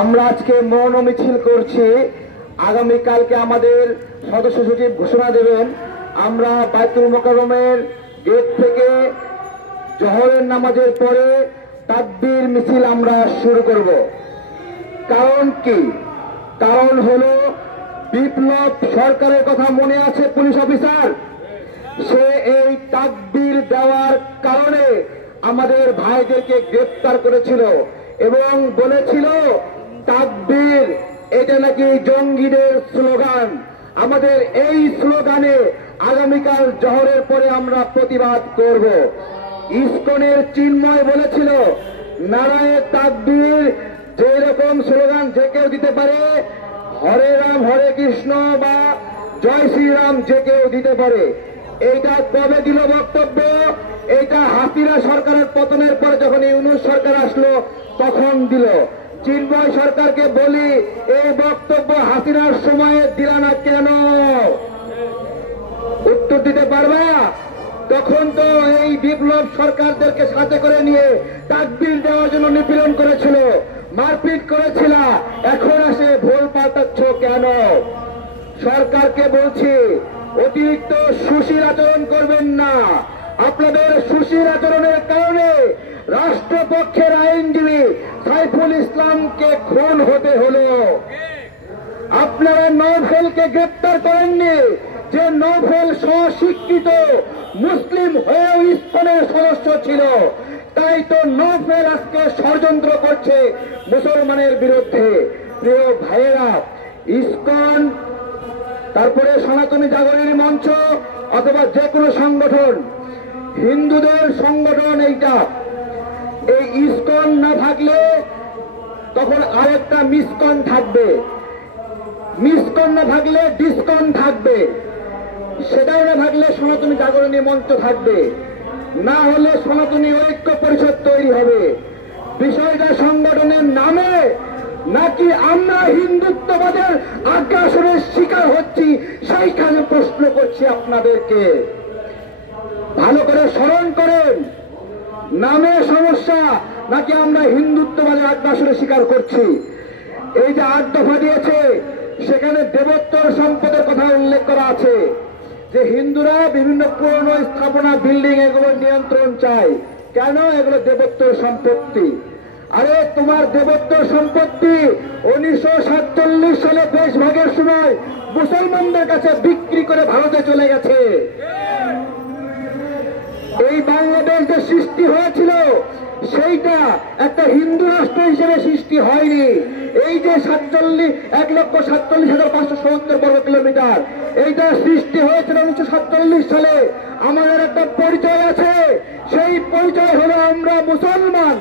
আমরা আজকে মৌন মিছিল করছি। আগামীকালকে আমাদের সদস্য সচিব ঘোষণা দেবেন। আমরা বাইতুল মোকাররমের গেট থেকে জোহরের নামাজের পরে তাকবীর মিছিল আমরা শুরু করব। কারণ কি? কারণ হলো বিপ্লব সরকারের কথা মনে আছে পুলিশ অফিসার? সে এই তাকবীর দেওয়ার কারণে আমাদের ভাইদেরকে গ্রেফতার করেছিল এবং বলেছিল তাকবীর এটা নাকি জঙ্গিদের স্লোগান। আমাদের এই স্লোগানে আগামীকাল জোহরের পরে আমরা প্রতিবাদ করব। ইসকনের চিন্ময় বলেছিল নারায়ে তাকবীর যে রকম স্লোগান যে কেউ দিতে পারে, হরে রাম হরে কৃষ্ণ বা জয় শ্রীরাম যে কেউ দিতে পারে। এইটা কবে দিল বক্তব্য? এইটা হাসিনা সরকারের পতনের পরে যখন ইউনূস সরকার আসলো তখন দিল। চিন্ময় সরকারকে বলি, এই বক্তব্য হাসিনার সময়ে দিল না কেন? উত্তর দিতে পারবা? তখন তো এই বিপ্লব সরকারদেরকে সাথে করে নিয়ে তাকবীর দেওয়ার জন্য নিপীড়ন করেছিল, মারপিট করেছিল। এখন আসে ভুল পাল্টাচ্ছ কেন? সরকারকে বলছি অতিরিক্ত সুশীল আচরণ করবেন না। আপনাদের সুশীল আচরণের কারণে রাষ্ট্রপক্ষের আইনজীবী সাইফুল ইসলামকে খুন হতে হলো। আপনারা নওফেলকে গ্রেপ্তার করেননি, যে নওফেল স্বশিক্ষিত মুসলিম হয়েও ইসকনের সদস্য ছিল। তাই তো নওফেল আজকে ষড়যন্ত্র করছে মুসলমানের বিরুদ্ধে। প্রিয় ভাইয়েরা, ইসকন তারপরে সনাতনী জাগরণী মঞ্চ অথবা যে কোনো সংগঠন, হিন্দুদের সংগঠন এইটা, এই ইসকন না থাকলে তখন আরেকটা মিসকন থাকবে, মিসকন না থাকলে ডিসকন থাকবে, সেটাও না থাকলে সনাতনী জাগরণী মঞ্চ থাকবে, না হলে সনাতনী ঐক্য পরিষদ তৈরি হবে। বিষয়টা সংগঠনের নামে নাকি আমরা হিন্দুত্ববাদের আগ্রাসনের শিকার হচ্ছি সেইখানে প্রশ্ন করছি আপনাদেরকে। ভালো করে স্মরণ করেন, নামে সমস্যা নাকি আমরা হিন্দুত্ববাদের আগ্রাসনের শিকার করছি? এই যে 8 দফা দিয়েছে সেখানে দেবোত্তর সম্পদের কথা উল্লেখ করা আছে যে হিন্দুরা বিভিন্ন পুরনো স্থাপনা বিল্ডিং এগুলোর নিয়ন্ত্রণ চায়। কেন? এগুলো দেবোত্তর সম্পত্তি। আরে তোমার দেবোত্তর সম্পত্তি 1947 সালে দেশ ভাগের সময় মুসলমানদের কাছে বিক্রি করে ভারতে চলে গেছে। এই বাংলাদেশ যে সৃষ্টি হয়েছিল সেইটা একটা হিন্দু রাষ্ট্র হিসেবে সৃষ্টি হয়নি। এই যে 1,47,570 বর্গ কিলোমিটার, এইটা সৃষ্টি হয়েছিল 1947 সালে। আমাদের একটা পরিচয় আছে, সেই পরিচয় হলো আমরা মুসলমান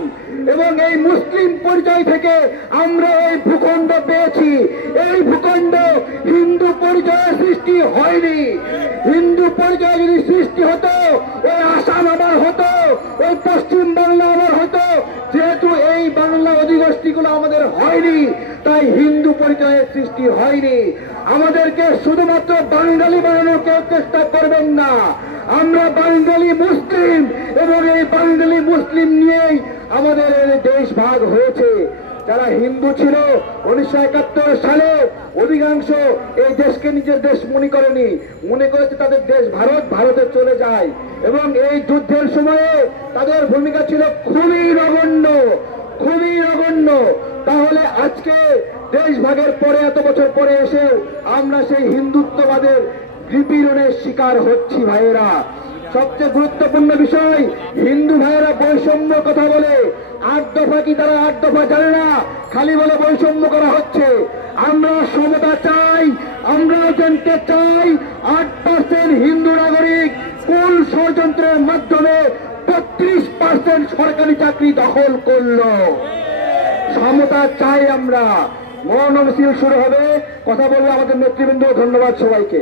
এবং এই মুসলিম পরিচয় থেকে আমরা এই ভূখণ্ড পেয়েছি। এই ভূখণ্ড হিন্দু পরিচয়ে সৃষ্টি হয়নি। হিন্দু পরিচয় যদি সৃষ্টি হতো ওই আসাম আমার হতো, ওই পশ্চিম বাংলা আমার হতো। যেহেতু এই বাংলা অধিগোষ্ঠীগুলো আমাদের হয়নি তাই হিন্দু পরিচয়ের সৃষ্টি হয়নি। আমাদেরকে শুধুমাত্র বাঙালি বানানোর কেউ চেষ্টা করবেন না। আমরা বাঙালি মুসলিম এবং এই বাঙালি মুসলিম নিয়েই আমাদের দেশ ভাগ হয়েছে। যারা হিন্দু ছিল 1971 সালে অধিকাংশ এই দেশকে নিজের দেশ মনে করেনি, মনে করেছে তাদের দেশ ভারত, ভারতে চলে যায় এবং এই যুদ্ধের সময়ে তাদের ভূমিকা ছিল খুবই নগণ্য, খুবই নগণ্য। তাহলে আজকে দেশ ভাগের পরে এত বছর পরে এসে আমরা সেই হিন্দুত্ববাদের নিপীড়নের শিকার হচ্ছি। ভাইয়েরা, সবচেয়ে গুরুত্বপূর্ণ বিষয়, হিন্দু ভাইয়েরা বৈষম্য কথা বলে। 8 দফা কি তারা 8 দফা জানে না? খালি বলে বৈষম্য করা হচ্ছে। আমরা সমতা চাই, আমরা জানতে চাই 8% হিন্দু নাগরিক কোন ষড়যন্ত্রের মাধ্যমে 32% সরকারি চাকরি দখল করলো। সমতা চাই আমরা। মৌন মিছিল শুরু হবে, কথা বলবো আমাদের নেতৃবৃন্দ। ধন্যবাদ সবাইকে।